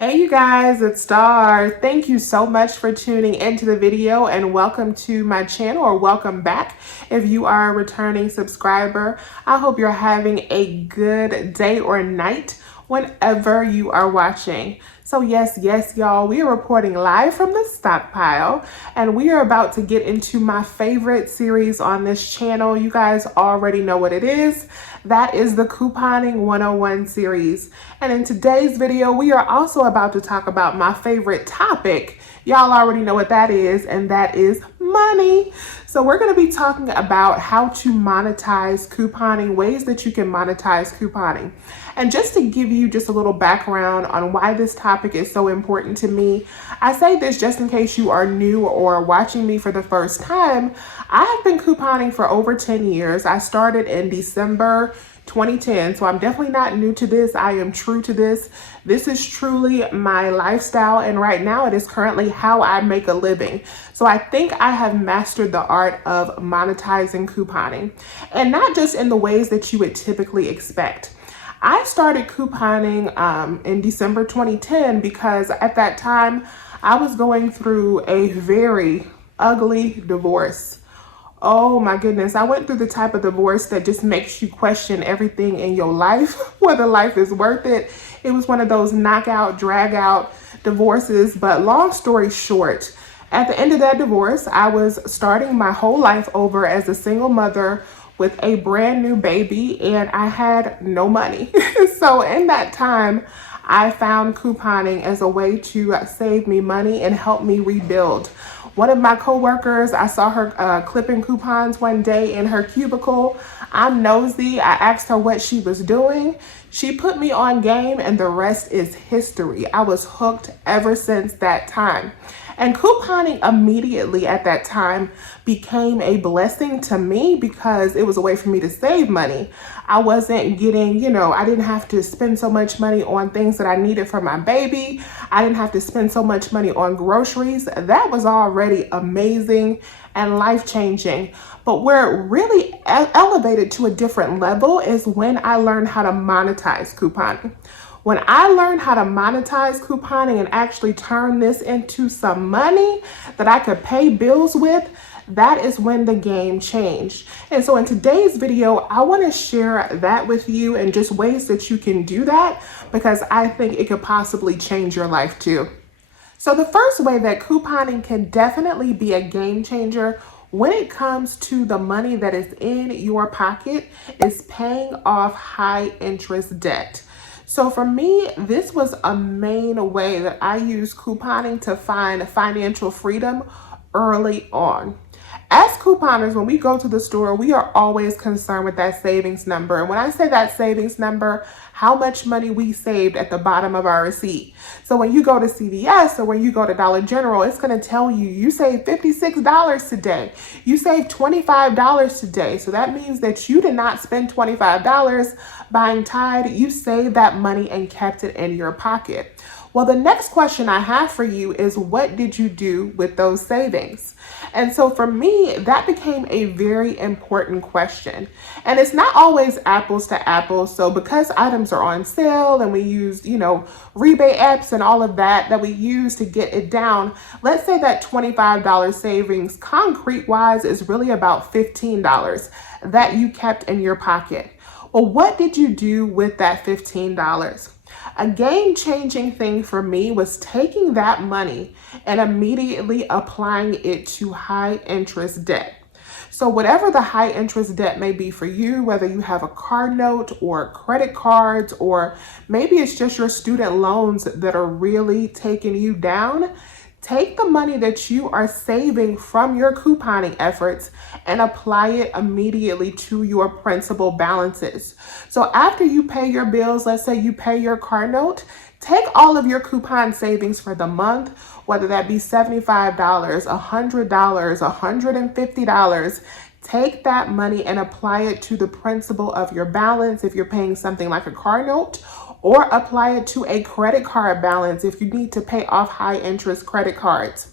Hey you guys, it's Star. Thank you so much for tuning into the video and welcome to my channel, or welcome back if you are a returning subscriber. I hope you're having a good day or night whenever you are watching. So yes, y'all, we are reporting live from the Stockpile and we are about to get into my favorite series on this channel. You guys already know what it is. That is the Couponing 101 series. And in today's video, we are also about to talk about my favorite topic. Y'all already know what that is, and that is money. So we're going to be talking about how to monetize couponing, ways that you can monetize couponing. And just to give you just a little background on why this topic is so important to me, I say this just in case you are new or watching me for the first time. I have been couponing for over 10 years. I started in December 2010, so I'm definitely not new to this. I am true to this. This is truly my lifestyle, and right now it is currently how I make a living. So I think I have mastered the art of monetizing couponing, and not just in the ways that you would typically expect. I started couponing in December 2010 because at that time I was going through a very ugly divorce. Oh my goodness, I went through the type of divorce that just makes you question everything in your life, whether life is worth it. It was one of those knockout, drag out divorces. But long story short, at the end of that divorce, I was starting my whole life over as a single mother with a brand new baby, and I had no money. So in that time, I found couponing as a way to save me money and help me rebuild. One of my coworkers, I saw her clipping coupons one day in her cubicle. I'm nosy. I asked her what she was doing. She put me on game, and the rest is history. I was hooked ever since that time. And couponing immediately at that time became a blessing to me because it was a way for me to save money. I wasn't getting, I didn't have to spend so much money on things that I needed for my baby. I didn't have to spend so much money on groceries. That was already amazing and life-changing. But where it really elevated to a different level is when I learned how to monetize couponing. When I learned how to monetize couponing and actually turn this into some money that I could pay bills with, that is when the game changed. And so in today's video, I want to share that with you and just ways that you can do that, because I think it could possibly change your life too. So the first way that couponing can definitely be a game changer when it comes to the money that is in your pocket is paying off high interest debt. So for me, this was a main way that I use couponing to find financial freedom early on. As couponers, when we go to the store, we are always concerned with that savings number. And when I say that savings number, how much money we saved at the bottom of our receipt. So when you go to CVS or when you go to Dollar General, it's going to tell you, you saved $56 today. You saved $25 today. So that means that you did not spend $25 buying Tide. You saved that money and kept it in your pocket. Well, the next question I have for you is, what did you do with those savings? And so for me, that became a very important question. And it's not always apples to apples. So because items are on sale and we use, rebate apps and all of that we use to get it down, let's say that $25 savings concrete wise is really about $15 that you kept in your pocket. Well, what did you do with that $15? A game-changing thing for me was taking that money and immediately applying it to high-interest debt. So whatever the high-interest debt may be for you, whether you have a car note or credit cards, or maybe it's just your student loans that are really taking you down, take the money that you are saving from your couponing efforts and apply it immediately to your principal balances. So after you pay your bills, let's say you pay your car note, take all of your coupon savings for the month, whether that be $75, $100, $150, take that money and apply it to the principal of your balance if you're paying something like a car note, or apply it to a credit card balance if you need to pay off high interest credit cards.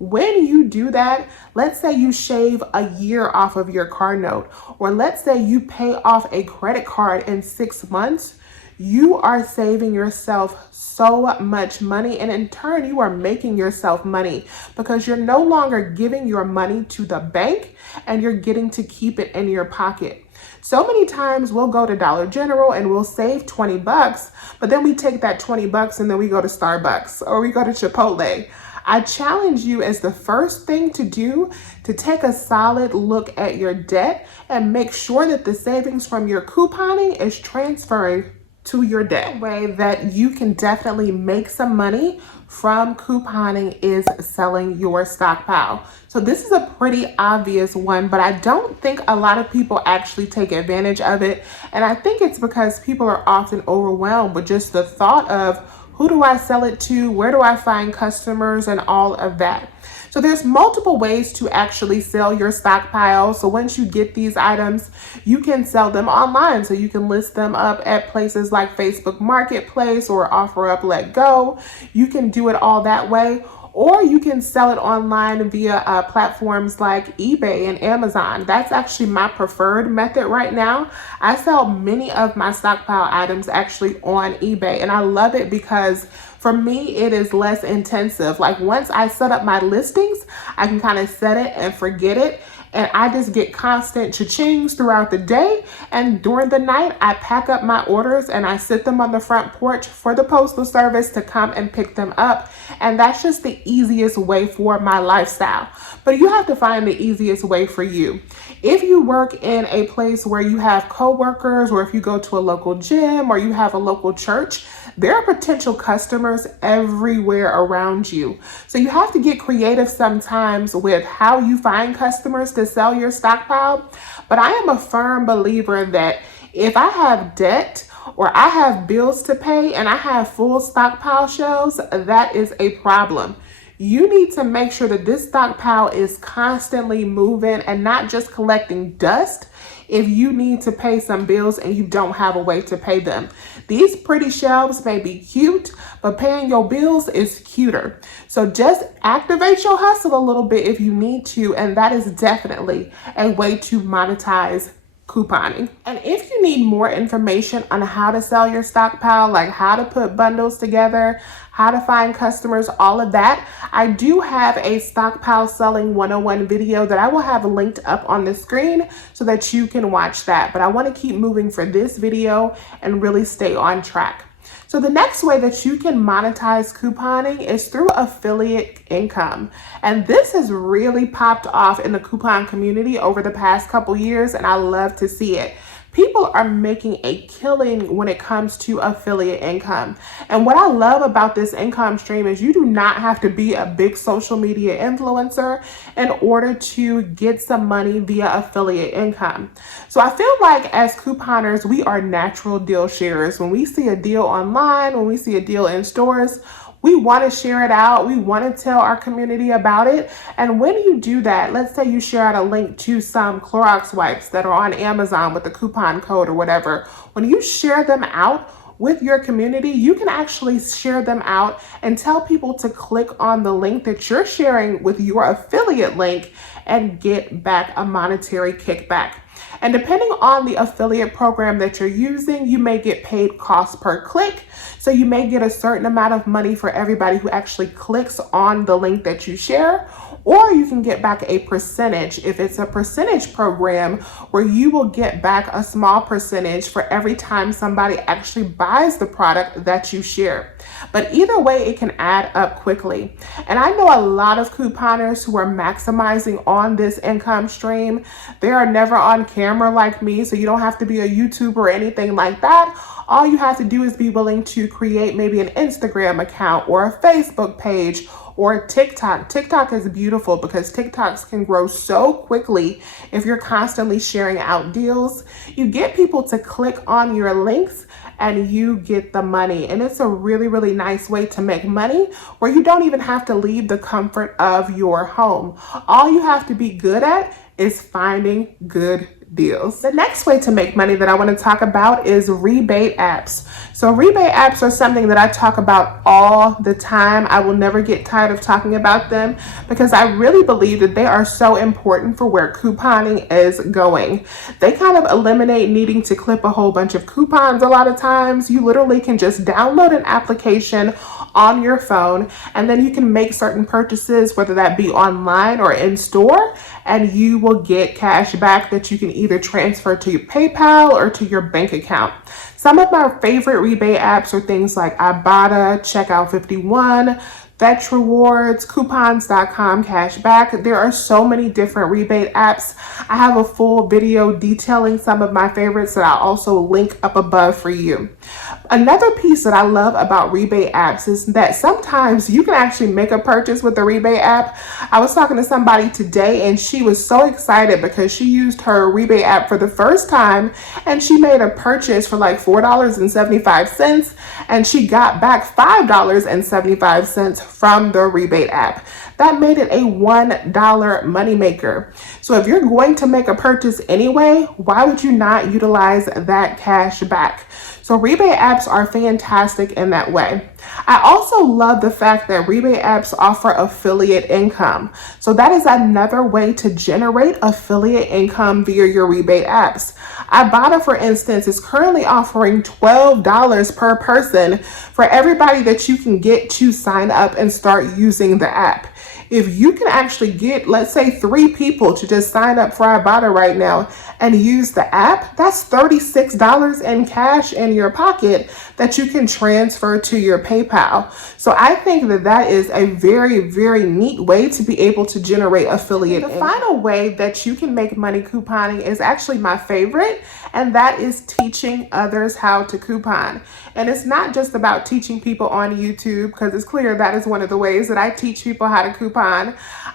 When you do that, let's say you shave a year off of your car note, or let's say you pay off a credit card in 6 months, you are saving yourself so much money, and in turn you are making yourself money because you're no longer giving your money to the bank and you're getting to keep it in your pocket. So many times we'll go to Dollar General and we'll save 20 bucks, but then we take that 20 bucks and then we go to Starbucks or we go to Chipotle. I challenge you as the first thing to do to take a solid look at your debt and make sure that the savings from your couponing is transferring to your debt. A way that you can definitely make some money from couponing is selling your stockpile. So this is a pretty obvious one, but I don't think a lot of people actually take advantage of it. And I think it's because people are often overwhelmed with just the thought of, who do I sell it to? Where do I find customers and all of that? So there's multiple ways to actually sell your stockpile. So once you get these items, you can sell them online. So you can list them up at places like Facebook Marketplace or OfferUp, Let Go. You can do it all that way. Or you can sell it online via platforms like eBay and Amazon. That's actually my preferred method right now. I sell many of my stockpile items actually on eBay, and I love it because for me, it is less intensive. Like once I set up my listings, I can kind of set it and forget it. And I just get constant cha-chings throughout the day. And during the night, I pack up my orders and I sit them on the front porch for the postal service to come and pick them up. And that's just the easiest way for my lifestyle. But you have to find the easiest way for you. If you work in a place where you have coworkers, or if you go to a local gym or you have a local church, there are potential customers everywhere around you. So you have to get creative sometimes with how you find customers to sell your stockpile. But I am a firm believer that if I have debt or I have bills to pay and I have full stockpile shelves, that is a problem. You need to make sure that this stockpile is constantly moving and not just collecting dust if you need to pay some bills and you don't have a way to pay them. These pretty shelves may be cute, but paying your bills is cuter. So just activate your hustle a little bit if you need to, and that is definitely a way to monetize couponing. And if you need more information on how to sell your stockpile, like how to put bundles together, how to find customers, all of that, I do have a stockpile selling 101 video that I will have linked up on the screen so that you can watch that. But I want to keep moving for this video and really stay on track. So the next way that you can monetize couponing is through affiliate income. And this has really popped off in the coupon community over the past couple years, and I love to see it. People are making a killing when it comes to affiliate income. And what I love about this income stream is you do not have to be a big social media influencer in order to get some money via affiliate income. So I feel like as couponers, we are natural deal sharers. When we see a deal online, when we see a deal in stores, we want to share it out. We want to tell our community about it. And when you do that, let's say you share out a link to some Clorox wipes that are on Amazon with the coupon code or whatever. When you share them out with your community, you can actually share them out and tell people to click on the link that you're sharing with your affiliate link and get back a monetary kickback. And depending on the affiliate program that you're using, you may get paid cost per click. So you may get a certain amount of money for everybody who actually clicks on the link that you share, or you can get back a percentage if it's a percentage program where you will get back a small percentage for every time somebody actually buys the product that you share. But either way, it can add up quickly. And I know a lot of couponers who are maximizing on this income stream. They are never on camera like me, so you don't have to be a YouTuber or anything like that. All you have to do is be willing to create maybe an Instagram account or a Facebook page or TikTok. TikTok is beautiful because TikToks can grow so quickly if you're constantly sharing out deals. You get people to click on your links and you get the money. And it's a really, really nice way to make money where you don't even have to leave the comfort of your home. All you have to be good at is finding good deals. The next way to make money that I want to talk about is rebate apps. So rebate apps are something that I talk about all the time. I will never get tired of talking about them because I really believe that they are so important for where couponing is going. They kind of eliminate needing to clip a whole bunch of coupons a lot of times. You literally can just download an application on your phone, and then you can make certain purchases, whether that be online or in store, and you will get cash back that you can either transfer to your PayPal or to your bank account. Some of my favorite rebate apps are things like Ibotta, Checkout 51, Fetch Rewards, Coupons.com, Cashback. There are so many different rebate apps. I have a full video detailing some of my favorites that I'll also link up above for you. Another piece that I love about rebate apps is that sometimes you can actually make a purchase with the rebate app. I was talking to somebody today and she was so excited because she used her rebate app for the first time and she made a purchase for like $4.75 and she got back $5.75 from the rebate app. That made it a $1 moneymaker. So if you're going to make a purchase anyway, why would you not utilize that cash back? So rebate apps are fantastic in that way. I also love the fact that rebate apps offer affiliate income. So that is another way to generate affiliate income via your rebate apps. Ibotta, for instance, is currently offering $12 per person for everybody that you can get to sign up and start using the app. If you can actually get, let's say, 3 people to just sign up for Ibotta right now and use the app, that's $36 in cash in your pocket that you can transfer to your PayPal. So I think that that is a very, very neat way to be able to generate affiliate income. The final way that you can make money couponing is actually my favorite, and that is teaching others how to coupon. And it's not just about teaching people on YouTube, because it's clear that is one of the ways that I teach people how to coupon.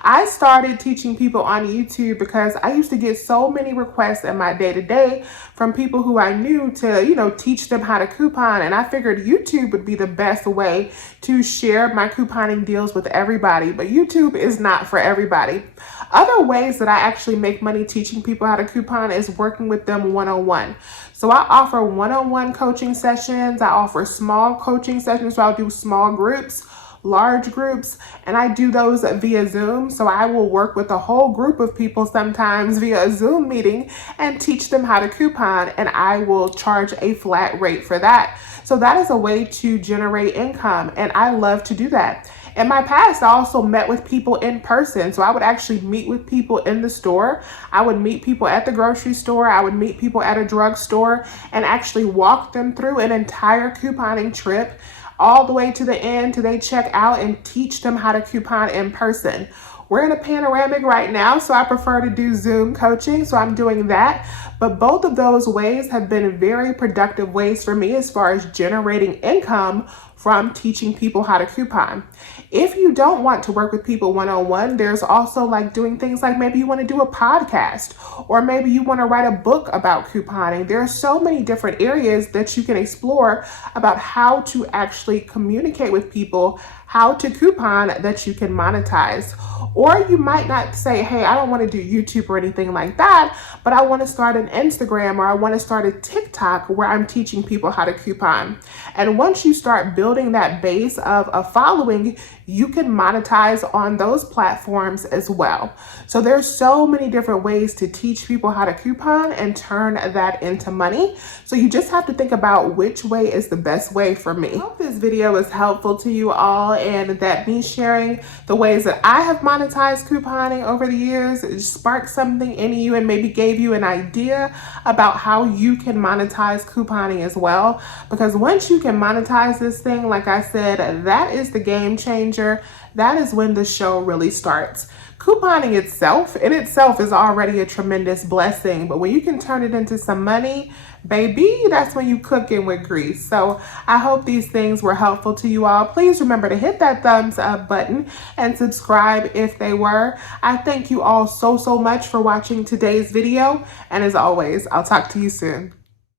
I started teaching people on YouTube because I used to get so many requests in my day-to-day from people who I knew to, teach them how to coupon. And I figured YouTube would be the best way to share my couponing deals with everybody. But YouTube is not for everybody. Other ways that I actually make money teaching people how to coupon is working with them one-on-one. So I offer one-on-one coaching sessions. I offer small coaching sessions. So I'll do small groups, large groups, and I do those via Zoom. So I will work with a whole group of people sometimes via a Zoom meeting and teach them how to coupon, and I will charge a flat rate for that. So that is a way to generate income, and I love to do that. In my past, I also met with people in person. So I would actually meet with people in the store. I would meet people at the grocery store. I would meet people at a drugstore and actually walk them through an entire couponing trip all the way to the end till they check out and teach them how to coupon in person. We're in a panoramic right now, so I prefer to do Zoom coaching, so I'm doing that. But both of those ways have been very productive ways for me as far as generating income from teaching people how to coupon. If you don't want to work with people one-on-one, there's also like doing things like maybe you want to do a podcast, or maybe you want to write a book about couponing. There are so many different areas that you can explore about how to actually communicate with people, how to coupon that you can monetize. Or you might not say, hey, I don't want to do YouTube or anything like that, but I want to start an Instagram or I want to start a TikTok where I'm teaching people how to coupon. And once you start building that base of a following, you can monetize on those platforms as well. So there's so many different ways to teach people how to coupon and turn that into money. So you just have to think about which way is the best way for me. I hope this video is helpful to you all, and that me sharing the ways that I have monetized couponing over the years sparked something in you and maybe gave you an idea about how you can monetize couponing as well. Because once you can monetize this thing, like I said, that is the game changer. That is when the show really starts. Couponing in itself is already a tremendous blessing, but when you can turn it into some money, baby, that's when you cooking with grease. So I hope these things were helpful to you all. Please remember to hit that thumbs up button and subscribe if they were. I thank you all so much for watching today's video. And as always, I'll talk to you soon.